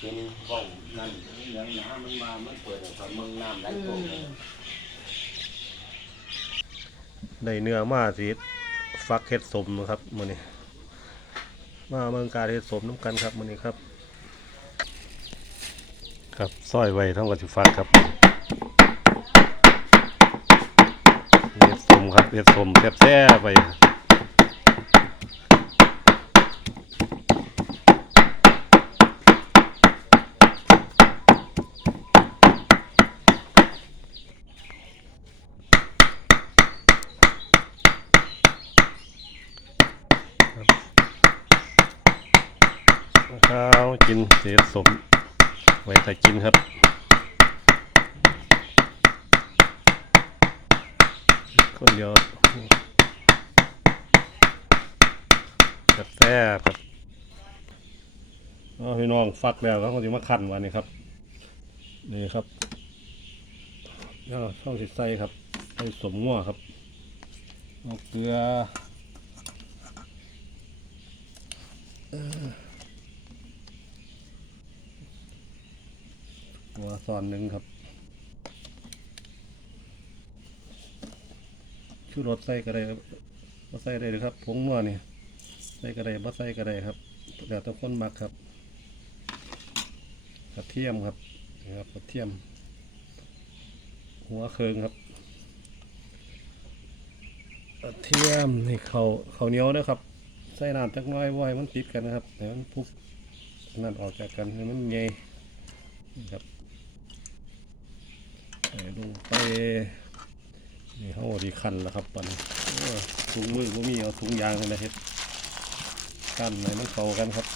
เป็นว่องนั่นอย่างน้ำมันมามันเปิดให้เมืองน้ำไหลตกได้เนื้อมาสิฟักเฮ็ดสมนะครับมื้อนี้มาเมืองการเฮ็ดสมน้ำกันครับมื้อนี้ครับ ครับซอยไว้ทั้งกับสิฟักครับเฮ็ดสมครับเฮ็ดสมแซ่บๆไป ข้าวกินเฮ็ดสม ไว้ถ้ากินครับคนเดียวแซ่บครับพี่น้องฟักแล้วแล้วเขาจะมาคั่นวันนี้ครับ นี่ครับแล้วช่องสิใส่ครับใส่สมงัวครับเอาเกลือเอ่อหัว ซอนหนึ่งครับชูรสใส่ก็ได้บ่ใส่ได้เลยครับผงนัวนี่ใส่ก็ได้บ่ใส่ก็ได้ครับแล้วแต่คนมักครับกระเทียมครับนี่ครับกระเทียม หัวเคืองครับกระเทียมนี่เขาเขาเนียวนะครับใส่น้ำจักน้อยไว้มันติดกันนะครับให้มันพุบนั่นออกจากกันให้มันเงยนี่ครับ ลงไปนี่เขาดีคันแล้วครับตอนถุงมือก็มีเอาถุงยางเลยนะเฮ็ดกันไหนมันเข้ากันครับ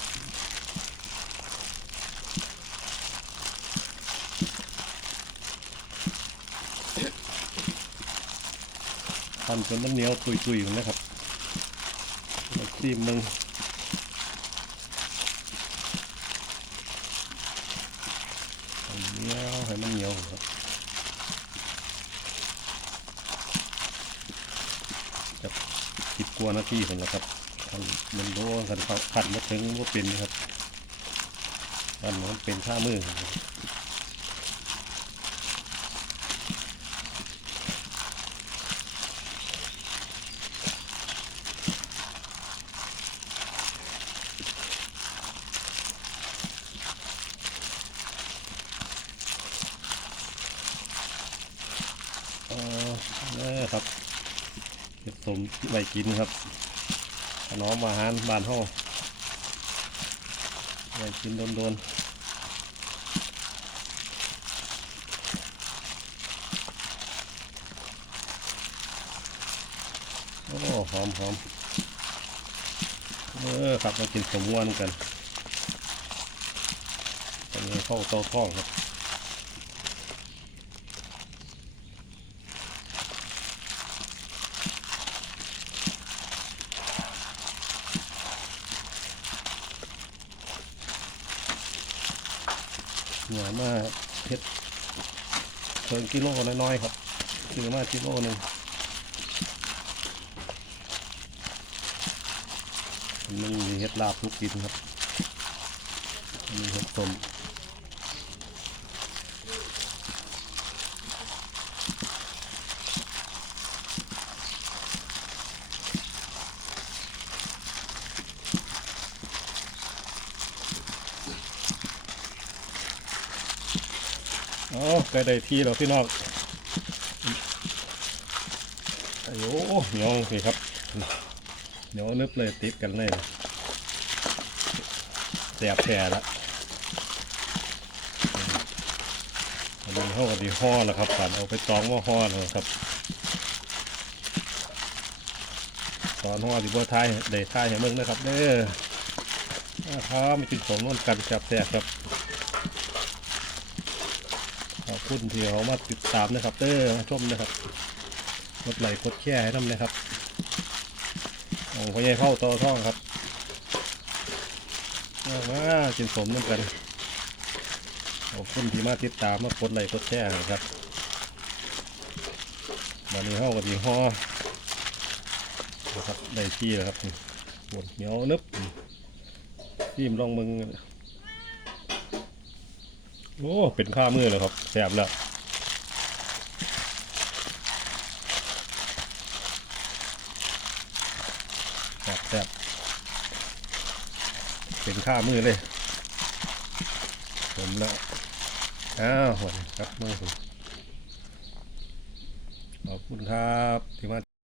คันจนมันเหนียวตุยๆอยู่นะครับมาซีมมึงเอาเหนียวให้มันเหนียวครับ สิบกลัว่านาที่ผมนะครับคันมันรู้ว่าคันเขาขัดมาถึงว่าเป็นครับคันมันเป็นท่ามือครับเออครับ สมไว้กินครับขนมอาหารบ้านเฮาไว้กินโดนๆโอ้หอมหอมเออครับมากินสมวนกันตอนนี้เข้าเตาทองครับ หัวมาเฮ็ดเพิ่งกิโลน้อยๆครับซื้อมากิโลหนึ่งมันมีเฮ็ดลาบทุกกินครับมีเฮ็ดต้ม อ๋อใกล้ได้ที่แล้วพี่น้องอายุเหนียวสิครับเหนียวนึบเลยติดกันเลยแสบแผลละอันเข้ากับดีห่อแล้วครับผ่านเอาไปตองว่าห่อแล้วครับตอนห่อดีบัวท้ายได้ท้ายให้มึงนะครับเด้อนะครับมากินของนวลกันจับแสบครับ ขอบคุณที่เขามาติดตามนะครับเด้อชมนะครับกดไลค์กดแชร์ให้ทำนะครับของพ่อใหญ่เข้าต่อท่องครับมามากินสมน้ำกันขอบคุณที่มาติดตามมากดไลค์กดแชร์นะครับวันนี้เข้ากับยี่ห้อนะครับได้ที่แล้วครับปวดเหนียวนึบทีมลองมึง โอ้ เป็นข้ามือเลยครับแซ่บแล้วแซ่บแซ่บเป็นข้ามือเลย ผมแล้ว อ้าวครับมือผมขอบคุณครับที่มา